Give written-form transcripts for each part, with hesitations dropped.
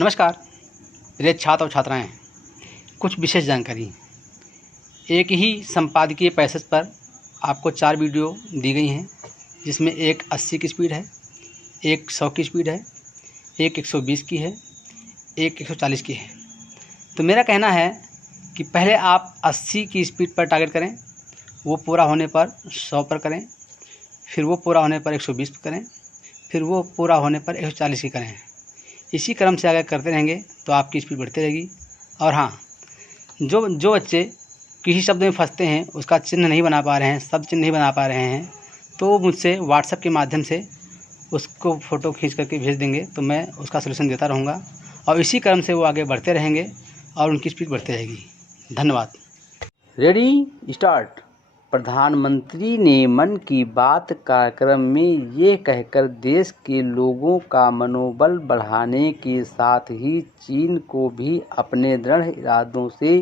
नमस्कार प्रिय छात्र और छात्राएं। कुछ विशेष जानकारी। एक ही संपादकीय पैसेज पर आपको 4 वीडियो दी गई हैं, जिसमें एक 80 की स्पीड है, एक 100 की स्पीड है, एक 120 की है, एक 140 की है। तो मेरा कहना है कि पहले आप 80 की स्पीड पर टारगेट करें, वो पूरा होने पर 100 पर करें, फिर वो पूरा होने पर 120 पर करें, फिर वो पूरा होने पर 140 की करें। इसी क्रम से अगर करते रहेंगे तो आपकी स्पीड बढ़ती रहेगी। और हाँ, जो बच्चे किसी शब्द में फंसते हैं, उसका चिन्ह नहीं बना पा रहे हैं, शब्द चिन्ह नहीं बना पा रहे हैं, तो मुझसे व्हाट्सएप के माध्यम से उसको फ़ोटो खींच करके भेज देंगे, तो मैं उसका सलूशन देता रहूँगा। और इसी क्रम से वो आगे बढ़ते रहेंगे और उनकी स्पीड बढ़ती रहेगी। धन्यवाद। Ready start. प्रधानमंत्री ने मन की बात कार्यक्रम में ये कहकर देश के लोगों का मनोबल बढ़ाने के साथ ही चीन को भी अपने दृढ़ इरादों से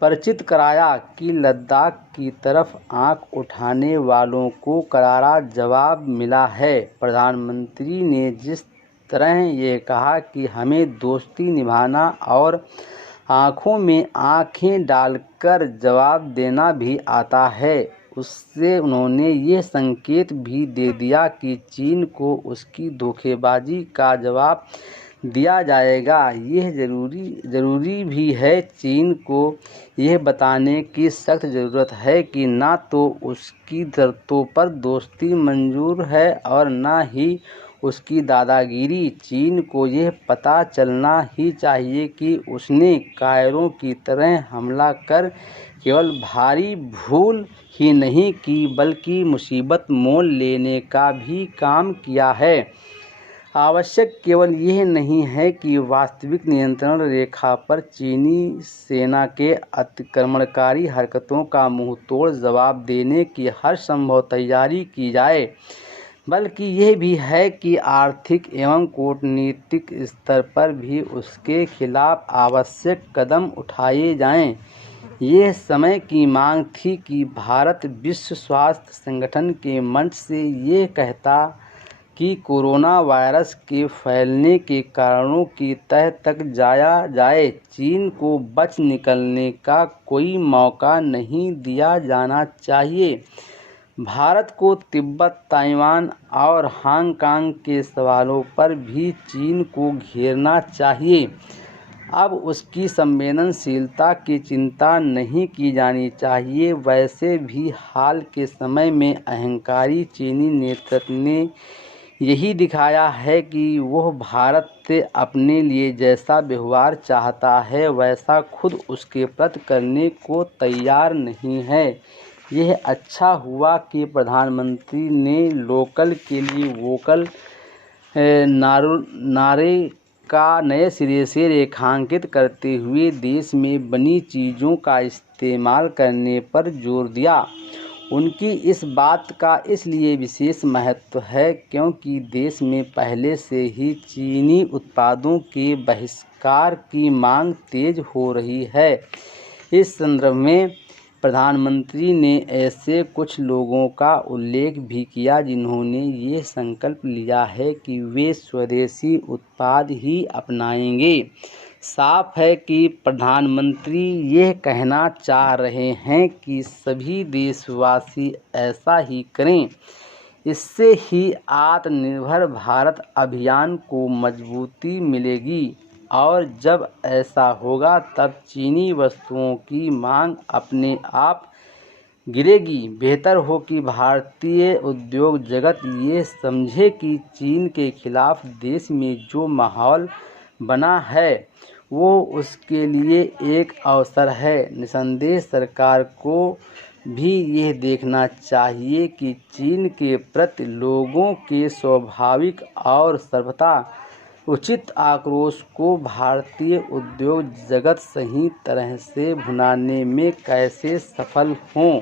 परिचित कराया कि लद्दाख की तरफ आंख उठाने वालों को करारा जवाब मिला है। प्रधानमंत्री ने जिस तरह ये कहा कि हमें दोस्ती निभाना और आँखों में आँखें डालकर जवाब देना भी आता है, उससे उन्होंने ये संकेत भी दे दिया कि चीन को उसकी धोखेबाजी का जवाब दिया जाएगा। यह ज़रूरी भी है। चीन को यह बताने की सख्त ज़रूरत है कि ना तो उसकी शर्तों पर दोस्ती मंजूर है और ना ही उसकी दादागिरी। चीन को यह पता चलना ही चाहिए कि उसने कायरों की तरह हमला कर केवल भारी भूल ही नहीं की, बल्कि मुसीबत मोल लेने का भी काम किया है। आवश्यक केवल यह नहीं है कि वास्तविक नियंत्रण रेखा पर चीनी सेना के अतिक्रमणकारी हरकतों का मुंहतोड़ जवाब देने की हर संभव तैयारी की जाए, बल्कि यह भी है कि आर्थिक एवं कूटनीतिक स्तर पर भी उसके खिलाफ आवश्यक कदम उठाए जाएं। ये समय की मांग थी कि भारत विश्व स्वास्थ्य संगठन के मंच से ये कहता कि कोरोना वायरस के फैलने के कारणों की तह तक जाया जाए। चीन को बच निकलने का कोई मौका नहीं दिया जाना चाहिए। भारत को तिब्बत, ताइवान और हांगकांग के सवालों पर भी चीन को घेरना चाहिए। अब उसकी संवेदनशीलता की चिंता नहीं की जानी चाहिए। वैसे भी हाल के समय में अहंकारी चीनी नेतृत्व ने यही दिखाया है कि वह भारत से अपने लिए जैसा व्यवहार चाहता है, वैसा खुद उसके प्रति करने को तैयार नहीं है। यह अच्छा हुआ कि प्रधानमंत्री ने लोकल के लिए वोकल नारे का नए सिरे से रेखांकित करते हुए देश में बनी चीज़ों का इस्तेमाल करने पर जोर दिया। उनकी इस बात का इसलिए विशेष महत्व है क्योंकि देश में पहले से ही चीनी उत्पादों के बहिष्कार की मांग तेज हो रही है। इस संदर्भ में प्रधानमंत्री ने ऐसे कुछ लोगों का उल्लेख भी किया जिन्होंने ये संकल्प लिया है कि वे स्वदेशी उत्पाद ही अपनाएंगे। साफ है कि प्रधानमंत्री यह कहना चाह रहे हैं कि सभी देशवासी ऐसा ही करें। इससे ही आत्मनिर्भर भारत अभियान को मजबूती मिलेगी और जब ऐसा होगा तब चीनी वस्तुओं की मांग अपने आप गिरेगी। बेहतर हो कि भारतीय उद्योग जगत ये समझे कि चीन के खिलाफ देश में जो माहौल बना है वो उसके लिए एक अवसर है। निसंदेह सरकार को भी यह देखना चाहिए कि चीन के प्रति लोगों के स्वाभाविक और सर्वथा उचित आक्रोश को भारतीय उद्योग जगत सही तरह से भुनाने में कैसे सफल हों।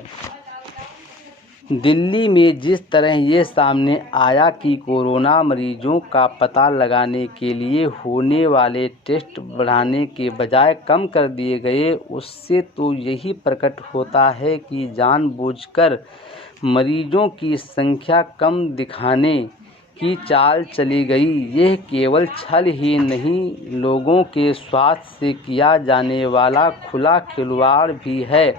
दिल्ली में जिस तरह ये सामने आया कि कोरोना मरीजों का पता लगाने के लिए होने वाले टेस्ट बढ़ाने के बजाय कम कर दिए गए, उससे तो यही प्रकट होता है कि जानबूझकर मरीजों की संख्या कम दिखाने की चाल चली गई। यह केवल छल ही नहीं, लोगों के स्वास्थ्य से किया जाने वाला खुला खिलवाड़ भी है।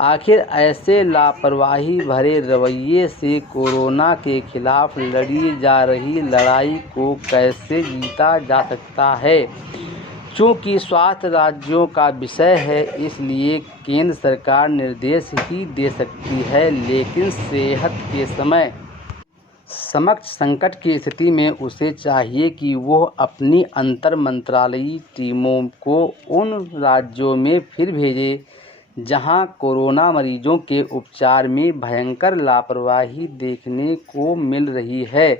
आखिर ऐसे लापरवाही भरे रवैये से कोरोना के खिलाफ लड़ी जा रही लड़ाई को कैसे जीता जा सकता है? चूँकि स्वास्थ्य राज्यों का विषय है, इसलिए केंद्र सरकार निर्देश ही दे सकती है, लेकिन सेहत के समक्ष संकट की स्थिति में उसे चाहिए कि वह अपनी अंतर मंत्रालयी टीमों को उन राज्यों में फिर भेजे जहां कोरोना मरीजों के उपचार में भयंकर लापरवाही देखने को मिल रही है।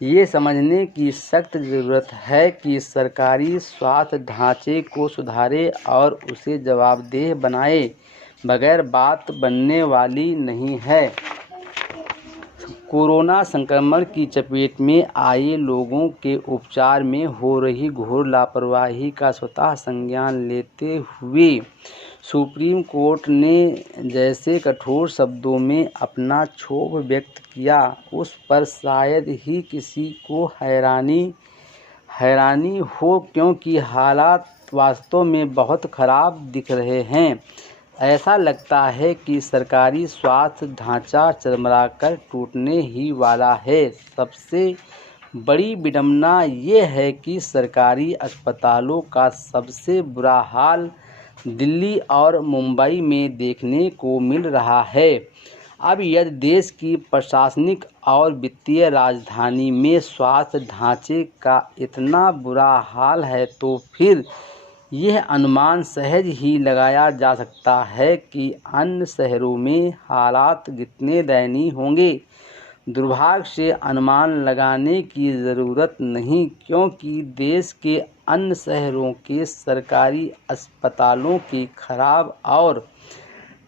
ये समझने की सख्त ज़रूरत है कि सरकारी स्वास्थ्य ढांचे को सुधारे और उसे जवाबदेह बनाए बगैर बात बनने वाली नहीं है। कोरोना संक्रमण की चपेट में आए लोगों के उपचार में हो रही घोर लापरवाही का स्वतः संज्ञान लेते हुए सुप्रीम कोर्ट ने जैसे कठोर शब्दों में अपना क्षोभ व्यक्त किया, उस पर शायद ही किसी को हैरानी हो, क्योंकि हालात वास्तव में बहुत ख़राब दिख रहे हैं। ऐसा लगता है कि सरकारी स्वास्थ्य ढांचा चरमराकर टूटने ही वाला है। सबसे बड़ी विडंबना ये है कि सरकारी अस्पतालों का सबसे बुरा हाल दिल्ली और मुंबई में देखने को मिल रहा है। अब यदि देश की प्रशासनिक और वित्तीय राजधानी में स्वास्थ्य ढांचे का इतना बुरा हाल है, तो फिर यह अनुमान सहज ही लगाया जा सकता है कि अन्य शहरों में हालात कितने दयनीय होंगे। दुर्भाग्य से अनुमान लगाने की ज़रूरत नहीं, क्योंकि देश के अन्य शहरों के सरकारी अस्पतालों के खराब और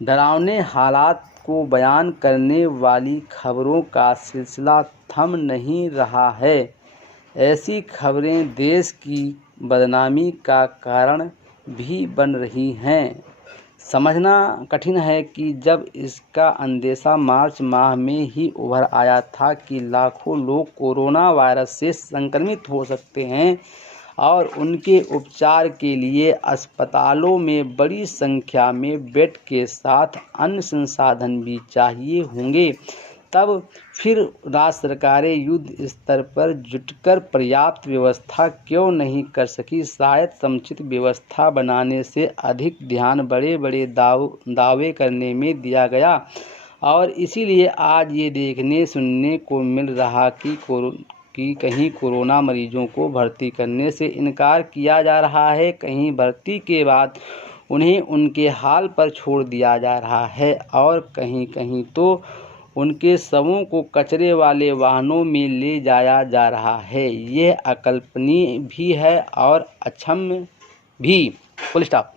डरावने हालात को बयान करने वाली खबरों का सिलसिला थम नहीं रहा है। ऐसी खबरें देश की बदनामी का कारण भी बन रही हैं। समझना कठिन है कि जब इसका अंदेशा मार्च माह में ही उभर आया था कि लाखों लोग कोरोना वायरस से संक्रमित हो सकते हैं और उनके उपचार के लिए अस्पतालों में बड़ी संख्या में बेड के साथ अन्य संसाधन भी चाहिए होंगे, तब फिर राज्य सरकारें युद्ध स्तर पर जुटकर पर्याप्त व्यवस्था क्यों नहीं कर सकी? शायद समुचित व्यवस्था बनाने से अधिक ध्यान बड़े बड़े दावे करने में दिया गया और इसीलिए आज ये देखने सुनने को मिल रहा कि कहीं कोरोना मरीजों को भर्ती करने से इनकार किया जा रहा है, कहीं भर्ती के बाद उन्हें उनके हाल पर छोड़ दिया जा रहा है और कहीं कहीं तो उनके शवों को कचरे वाले वाहनों में ले जाया जा रहा है। यह अकल्पनीय भी है और अक्षम्य भी। Full stop.